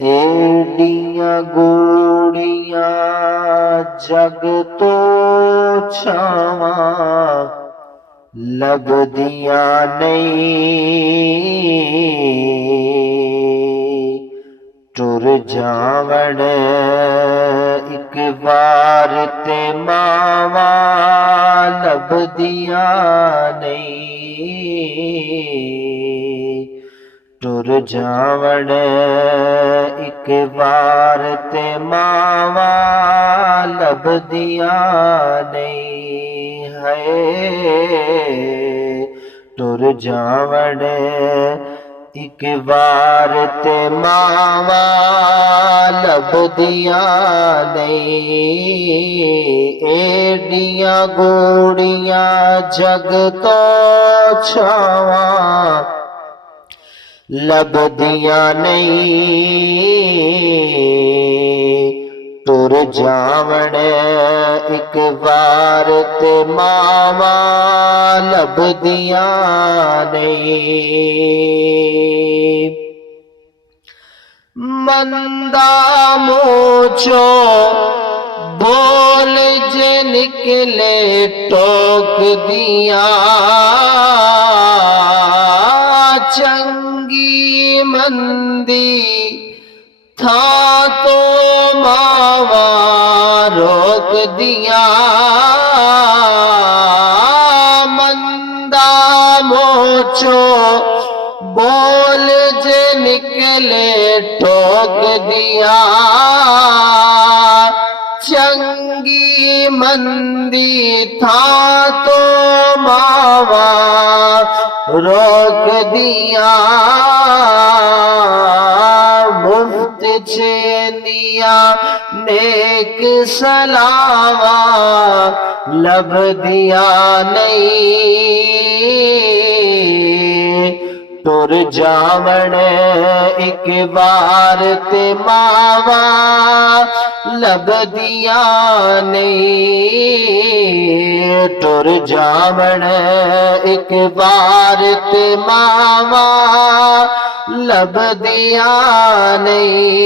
एडियां गोड़ियां जग तो छावा लभदियां नहीं। टुर जावण एक बार ते मावा लभदियां नहीं। टुर जावण एक बार ते मावा लभदियां नहीं है। टुर जावण एक बार ते मावा लभदियां नहीं। एडियां गोड़ियां जग तो छावा लभदियां नहीं। टुर जावण एक बार ते मावा लभदियां नहीं। मंदा मोचो बोल जे निकले टोक दिया। चंगी मंदी था तो मावा रोक दिया। मंदा मोचो बोल जे निकले टोक दिया। चंगी मंदी था तो मावा रोक दिया। मुफ्त छेनिया नेक सलावा लभदियां नहीं। टुर जावण एक बार ते मावा लभदियां नहीं। टुर जावण एक बार ते मावा लभदियां नहीं।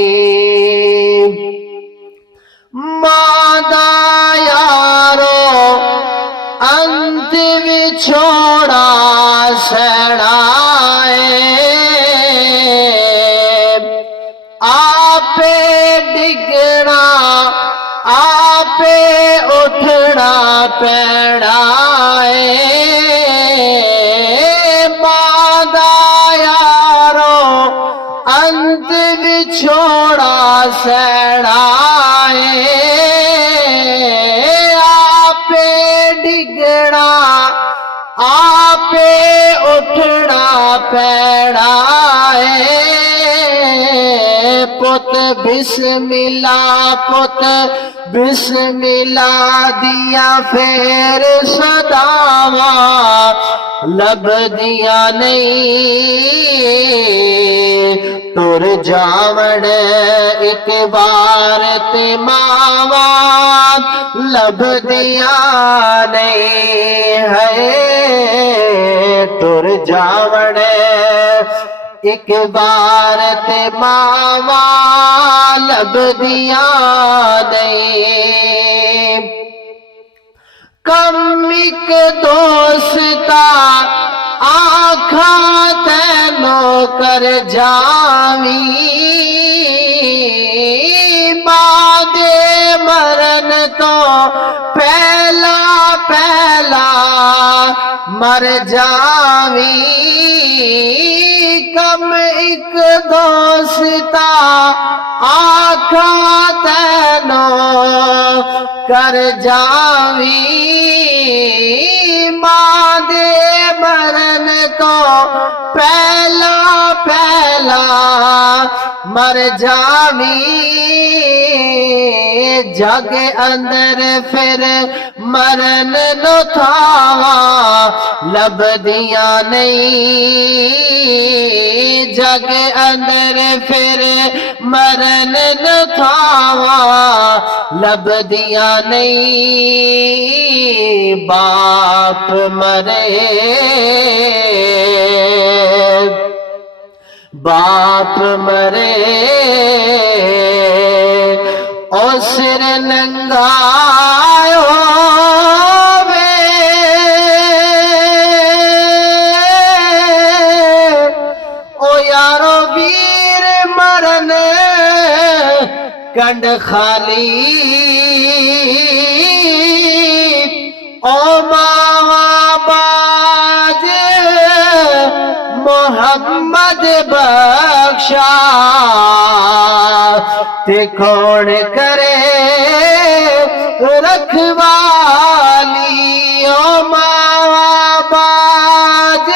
मादा यारो अंत विछोड़ा सड़ाए। आपे डिगना आपे उठना पैड़ाए। मादा यारो अंत विछोड़ा सड़ाए। आपे डिगना आपे उठना पैड़ाए। पुत बिस्मिल्लाह पुत बिस्मिल्लाह दिया फेर सदावा लभदियां नहीं। टुर जावण एक बार ते मावा लभदियां नहीं है। टुर जावण एक बार ते मावा लभदियां नहीं। कम एक दोस्ता आखा तैनो कर जावी। बादे मरन तो पहला पहला मर जावी। कम एक दोस्ता आखा तैनो कर जावी। मादे मरन तो पहला पहला मर जावी। जग अंदर फिर मरन नो थावा लभदियां नहीं। जग अंदर फिर मरन नो थावा लभदियां नहीं। बाप मरे बाप मरे सिर नंगायो वे ओ यारो वीर मरन कंड खाली ओ मावा बाज मोहम्मद बख्शा ते कौन करे रखवाली ओ मावा बाज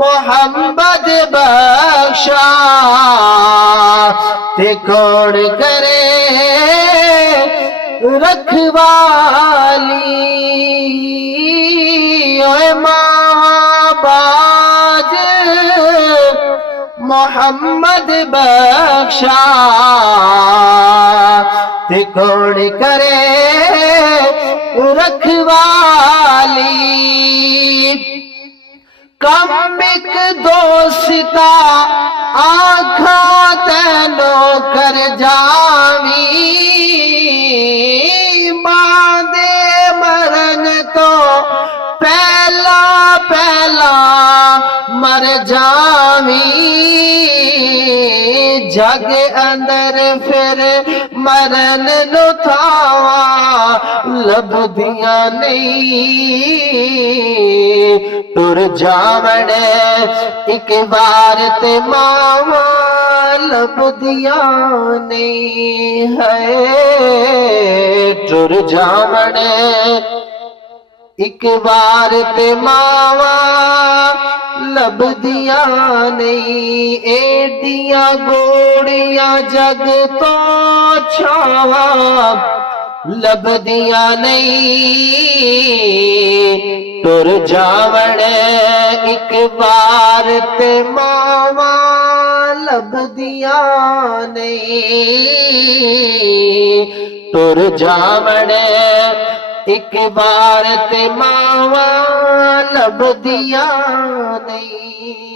मोहम्मद बख्शा ते कौन करे रखवाली ओए महाबाज मोहम्मद बख्शा ते कौन करे रखवाली कम एक दोस्ता आखा तेनो कर जावी बादे मरन तो पहला पहला मर जावी जग अंदर फिर मरन नु थावा लभदिया नहीं टुर जावण एक बार ते मावा लभदिया नहीं है टुर जावण एक बार ते मावा लभदिया नहीं एडिया गोड़िया जग तो छावा लभदिया नहीं टुर जावण एक बार ते मावा लभदिया नहीं टुर जावण एक बार ते मावा लभदिया नहीं।